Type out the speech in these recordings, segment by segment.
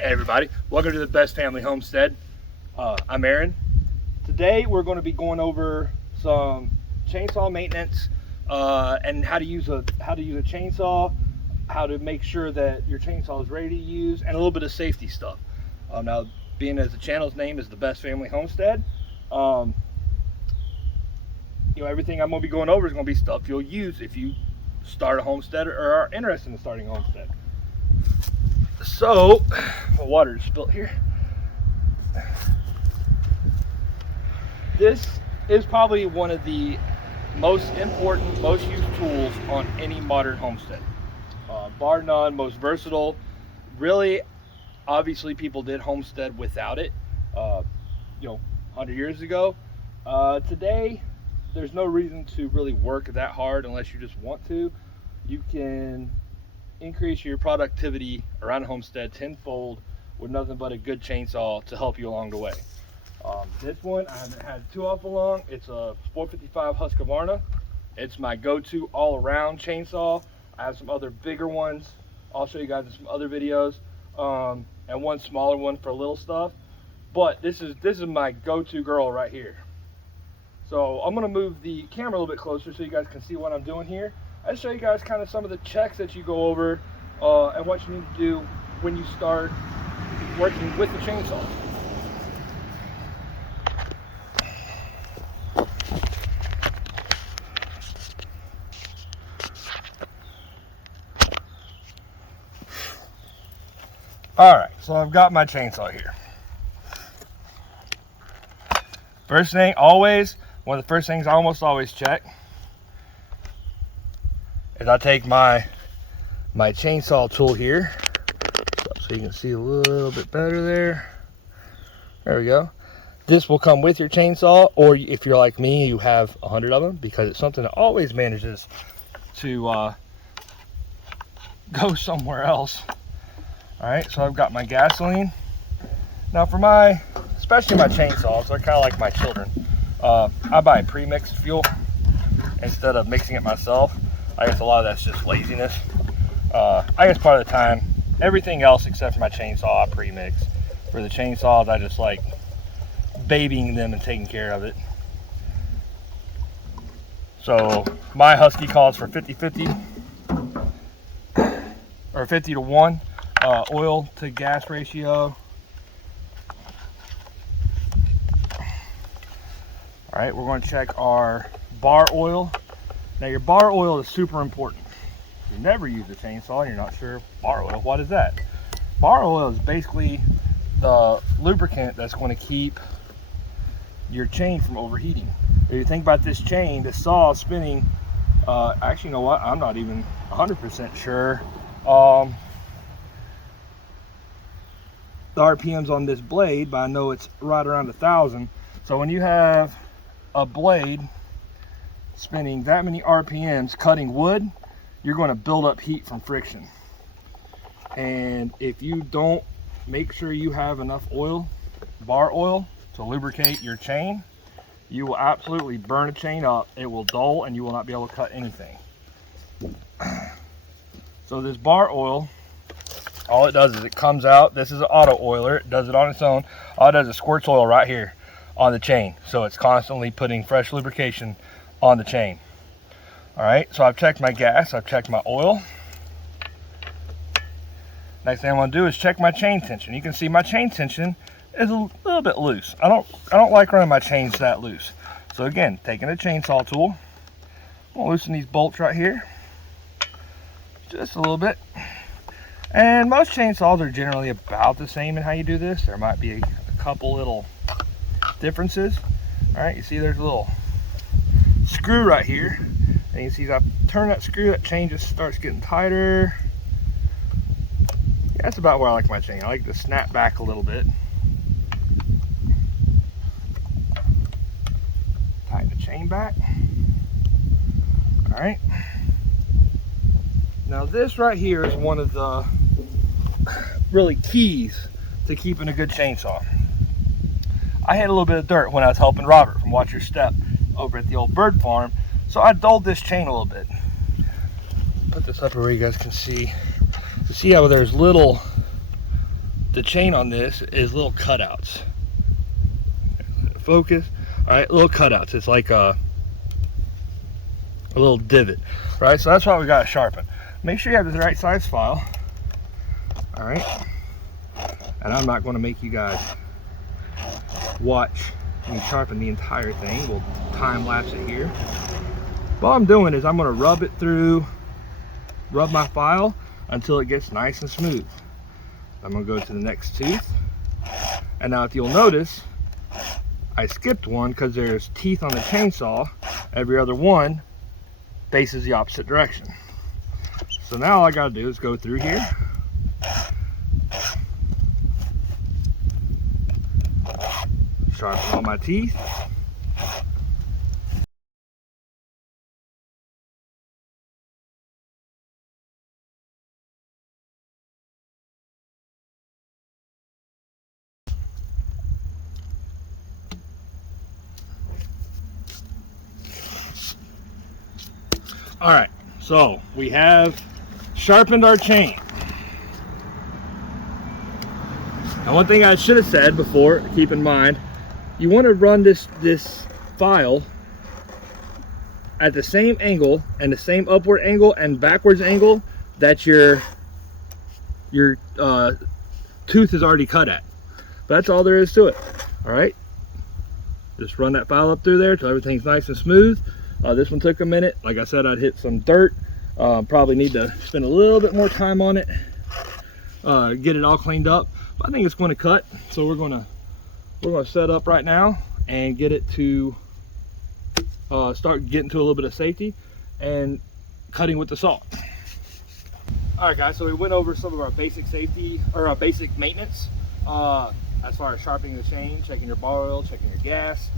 Hey everybody, welcome to the Best Family Homestead. I'm Aaron. Today we're going to be going over some chainsaw maintenance and how to use a chainsaw, how to make sure that your chainsaw is ready to use, and a little bit of safety stuff. Now, being as the channel's name is the Best Family Homestead, everything I'm going to be going over is going to be stuff you'll use if you start a homestead or are interested in starting a homestead. So, my water is spilled here. This is probably one of the most important, most used tools on any modern homestead. Bar none, most versatile. Really, obviously people did homestead without it, 100 years ago. Today, there's no reason to really work that hard unless you just want to. You can increase your productivity around a homestead tenfold with nothing but a good chainsaw to help you along the way. This one I haven't had too awful long. It's a 455 Husqvarna. It's my go-to all-around chainsaw. I have some other bigger ones. I'll show you guys in some other videos, and one smaller one for little stuff. But this is my go-to girl right here. So I'm gonna move the camera a little bit closer so you guys can see what I'm doing here. I'll show you guys kind of some of the checks that you go over and what you need to do when you start working with the chainsaw. Alright, so I've got my chainsaw here. First thing, one of the first things I almost always check is I take my chainsaw tool here, so you can see a little bit better there. There we go. This will come with your chainsaw, or if you're like me, you have 100 of them, because it's something that always manages to go somewhere else. All right, so I've got my gasoline. Now especially my chainsaws, they're kind of like my children. I buy pre-mixed fuel instead of mixing it myself. I guess a lot of that's just laziness. I guess part of the time, everything else except for my chainsaw, I pre-mix. For the chainsaws, I just like babying them and taking care of it. So my Husky calls for 50-50 or 50-1 oil to gas ratio. All right, we're going to check our bar oil. Now your bar oil is super important. If you never use a chainsaw and you're not sure bar oil, what is that? Bar oil is basically the lubricant that's going to keep your chain from overheating. If you think about this chain, this saw is spinning, actually, you know what? I'm not even 100% sure. The RPMs on this blade, but I know it's right around 1,000. So when you have a blade spinning that many RPMs cutting wood, you're going to build up heat from friction. And if you don't make sure you have enough oil, bar oil, to lubricate your chain, you will absolutely burn a chain up. It will dull and you will not be able to cut anything. So this bar oil, all it does is it comes out. This is an auto oiler. It does it on its own. All it does is squirts oil right here on the chain. So it's constantly putting fresh lubrication on the chain. All right, so I've checked my gas, I've checked my oil. Next thing I'm gonna do is check my chain tension. You can see my chain tension is a little bit loose. I don't like running my chains that loose. So again, taking a chainsaw tool, I'm gonna loosen these bolts right here, just a little bit. And most chainsaws are generally about the same in how you do this. There might be a couple little differences. All right, you see there's a little screw right here. And you see as I turn that screw, that chain just starts getting tighter. Yeah, that's about where I like my chain. I like to snap back a little bit. Tighten the chain back. All right. Now this right here is one of the really keys to keeping a good chainsaw. I had a little bit of dirt when I was helping Robert from Watch Your Step over at the old bird farm, so I dulled this chain a little bit. Put this up where you guys can see. You see how there's little the chain on this is little cutouts. Focus. All right, little cutouts. It's like a little divot, right? So that's why we got to sharpen. Make sure you have the right size file. All right, and I'm not going to make you guys watch me sharpen the entire thing. We'll time lapse it here. What I'm doing is I'm going to rub my file until it gets nice and smooth. I'm going to go to the next tooth, and now if you'll notice, I skipped one because there's teeth on the chainsaw. Every other one faces the opposite direction. So now all I got to do is go through here, sharpen all my teeth. All right, so we have sharpened our chain. Now, one thing I should have said before, keep in mind, you want to run this file at the same angle and the same upward angle and backwards angle that your tooth is already cut at. That's all there is to it. All right, just run that file up through there till everything's nice and smooth. This one took a minute. Like I said, I'd hit some dirt. Probably need to spend a little bit more time on it, get it all cleaned up. But I think it's going to cut, so we're going to set up right now and get it to start getting to a little bit of safety and cutting with the saw. All right, guys. So we went over some of our basic safety or our basic maintenance as far as sharpening the chain, checking your bar oil, checking your gas.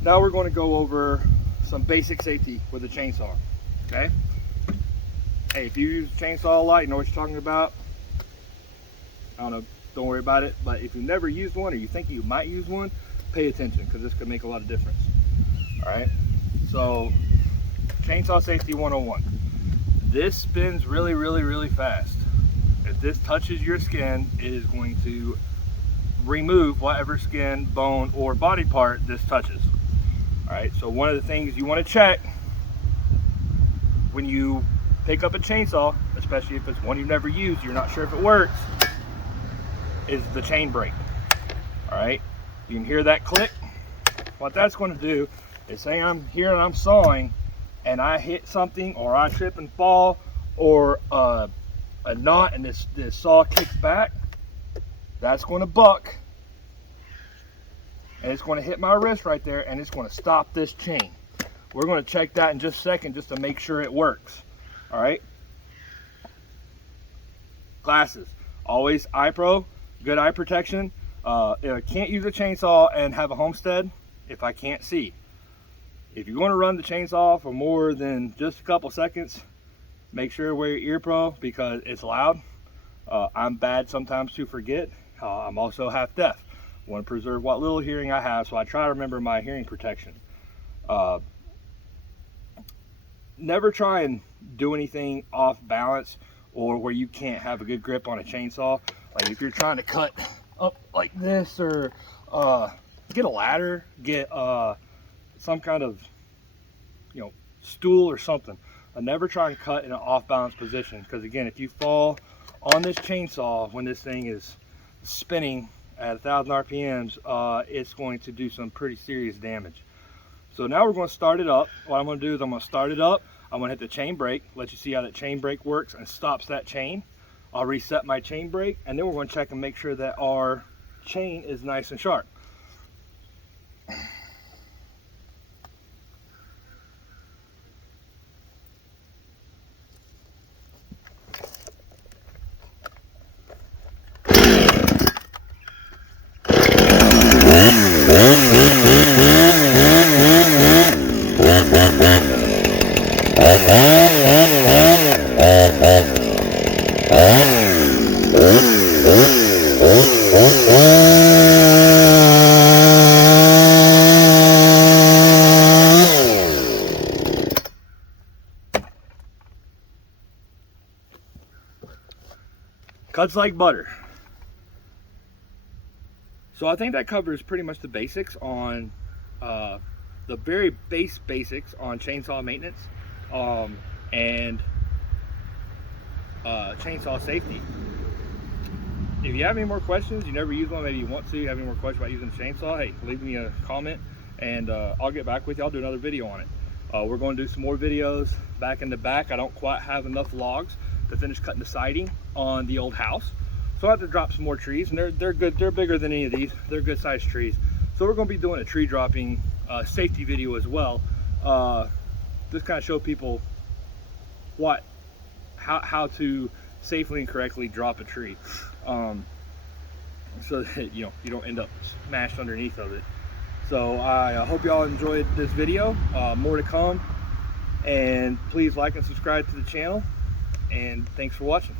Now we're going to go over some basic safety with a chainsaw, okay? Hey, if you use a chainsaw a lot, you know what you're talking about. I don't know, don't worry about it. But if you've never used one or you think you might use one, pay attention because this could make a lot of difference. All right, so chainsaw safety 101. This spins really, really, really fast. If this touches your skin, it is going to remove whatever skin, bone, or body part this touches. All right, so one of the things you want to check when you pick up a chainsaw, especially if it's one you've never used, you're not sure if it works, is the chain brake. All right, you can hear that click. What that's going to do is, say I'm here and I'm sawing and I hit something, or I trip and fall, or a knot and this saw kicks back, that's going to buck. And it's going to hit my wrist right there, and it's going to stop this chain. We're going to check that in just a second just to make sure it works. All right. Glasses, always eye pro, good eye protection. If I can't use a chainsaw and have a homestead if I can't see. If you're going to run the chainsaw for more than just a couple seconds, make sure to wear your ear pro because it's loud. I'm bad sometimes to forget. I'm also half deaf. I want to preserve what little hearing I have, so I try to remember my hearing protection. Never try and do anything off balance or where you can't have a good grip on a chainsaw. Like if you're trying to cut up like this, or get a ladder, get some kind of stool or something. I never try and cut in an off balance position, because again, if you fall on this chainsaw when this thing is spinning at 1,000 RPMs, it's going to do some pretty serious damage. So now we're going to start it up. What I'm going to do is I'm going to start it up. I'm going to hit the chain brake, let you see how that chain brake works and stops that chain. I'll reset my chain brake, and then we're going to check and make sure that our chain is nice and sharp. Cuts like butter. So I think that covers pretty much the basics on the very basics on chainsaw maintenance and chainsaw safety. If you have any more questions, you never use one, maybe you want to, you have any more questions about using a chainsaw, hey, leave me a comment and I'll get back with you. I'll do another video on it. We're going to do some more videos back in the back. I don't quite have enough logs to finish cutting the siding on the old house, so I have to drop some more trees, and they're good. They're bigger than any of these. They're good sized trees. So we're going to be doing a tree dropping safety video as well. Just kind of show people how to safely and correctly drop a tree, so that you don't end up smashed underneath of it. So I hope y'all enjoyed this video. More to come, and please like and subscribe to the channel, and thanks for watching.